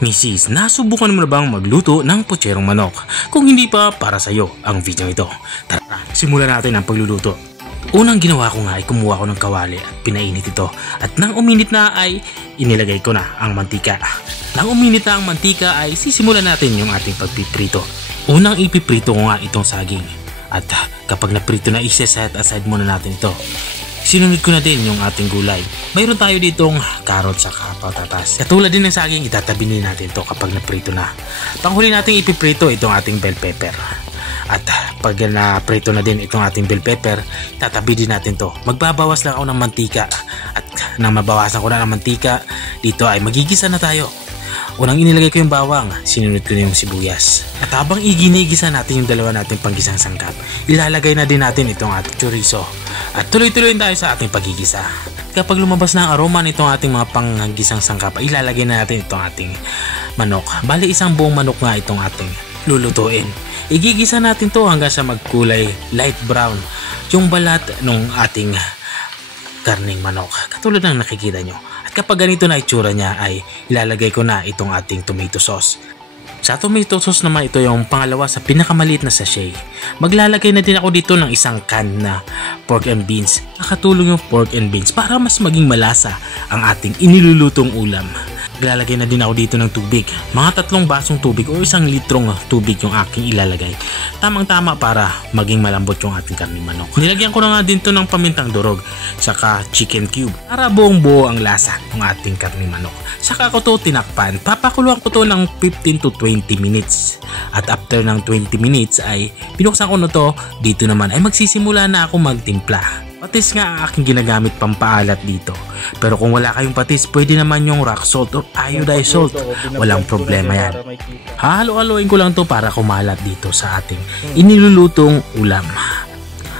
Misis, nasubukan mo na bang magluto ng putserong manok? Kung hindi pa, para sa iyo ang video ito. Tara, simulan natin ang pagluluto. Unang ginawa ko nga ay kumuha ko ng kawali at pinainit ito. At nang uminit na ay inilagay ko na ang mantika. Nang uminit na ang mantika ay sisimulan natin yung ating pagpiprito. Unang ipiprito ko nga itong saging. At kapag naprito na, isa-set aside muna natin ito. Sinunod ko na din yung ating gulay. Mayroon tayo ditong carrots at patatas. Katulad din ng saging, itatabi din natin ito kapag naprito na. Panghuli natin ipiprito itong ating bell pepper. At pag naprito na din itong ating bell pepper, tatabi din natin to. Magbabawas lang ako ng mantika. At nang mabawasan ko na ng mantika, dito ay magigisa na tayo. Unang inilagay ko yung bawang, sinunod ko na yung sibuyas. At habang iginigisa natin yung dalawa nating panggisang sangkap, ilalagay na din natin itong ating chorizo. At tuloy-tuloy tayo sa ating pagigisa. Kapag lumabas na ang aroma nitong ating mga panggisang sangkap, ilalagay na natin itong ating manok. Bali isang buong manok nga itong ating lulutuin. Igigisa natin to hanggang sa magkulay light brown yung balat ng ating karning manok. Katulad ng nakikita nyo. At kapag ganito na itsura niya ay ilalagay ko na itong ating tomato sauce. Sa tomato sauce naman, ito yung pangalawa sa pinakamaliit na sachet. Maglalagay na din ako dito ng isang can na pork and beans. Nakatulong yung pork and beans para mas maging malasa ang ating inilulutong ulam. Maglalagay na din ako dito ng tubig. Mga 3 basong tubig o 1 litrong tubig yung aking ilalagay. Tamang-tama para maging malambot yung ating karning manok. Nilagyan ko na nga din to ng pamintang durog saka chicken cube para buong buo ang lasa ng ating karning manok. Saka ko to tinakpan. Papakuluan ko to ng 15 to 20 minutes. At after ng 20 minutes ay pinuksan ko na to. Dito naman ay magsisimula na ako magtimpla. Patis nga ang aking ginagamit pampaalat dito. Pero kung wala kayong patis, pwede naman yung rock salt or iodized salt. Walang problema yan. Halo-haloin ko lang to para kumalat dito sa ating inilulutong ulam.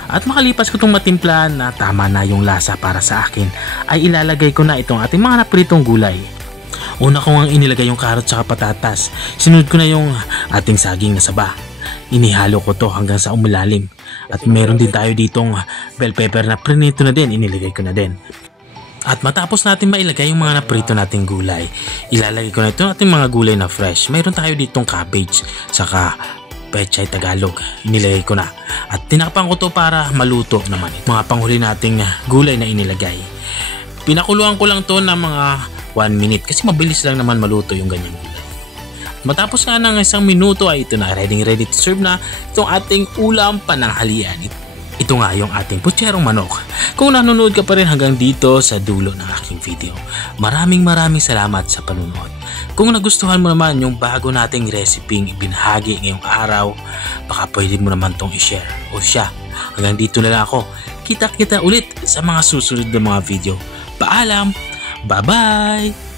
At makalipas ko itong matimplahan na tama na yung lasa para sa akin, ay ilalagay ko na itong ating mga napritong gulay. Una ko nga inilagay yung carrots at patatas. Sinunod ko na yung ating saging na saba. Inihalo ko to hanggang sa umulalim. At meron din tayo ditong bell pepper na prinito na din, inilagay ko na din. At matapos natin mailagay yung mga naprito nating gulay, ilalagay ko na ito ating mga gulay na fresh. Meron tayo ditong cabbage, saka pechay Tagalog, inilagay ko na. At tinakpan ko to para maluto naman ito. Mga panghuli nating gulay na inilagay. Pinakuluan ko lang to ng mga 1 minute kasi mabilis lang naman maluto yung ganyang gulay. Matapos nga ng 1 minuto ay ito na, ready to serve na itong ating ulam pananghalian. Ito nga yung ating putserong manok. Kung nanonood ka pa rin hanggang dito sa dulo ng aking video, maraming salamat sa panunood. Kung nagustuhan mo naman yung bago nating reseping ibinahagi ngayong araw, baka pwede mo naman tong i-share. O siya, hanggang dito na lang ako. Kita ulit sa mga susunod na mga video. Paalam! Bye-bye!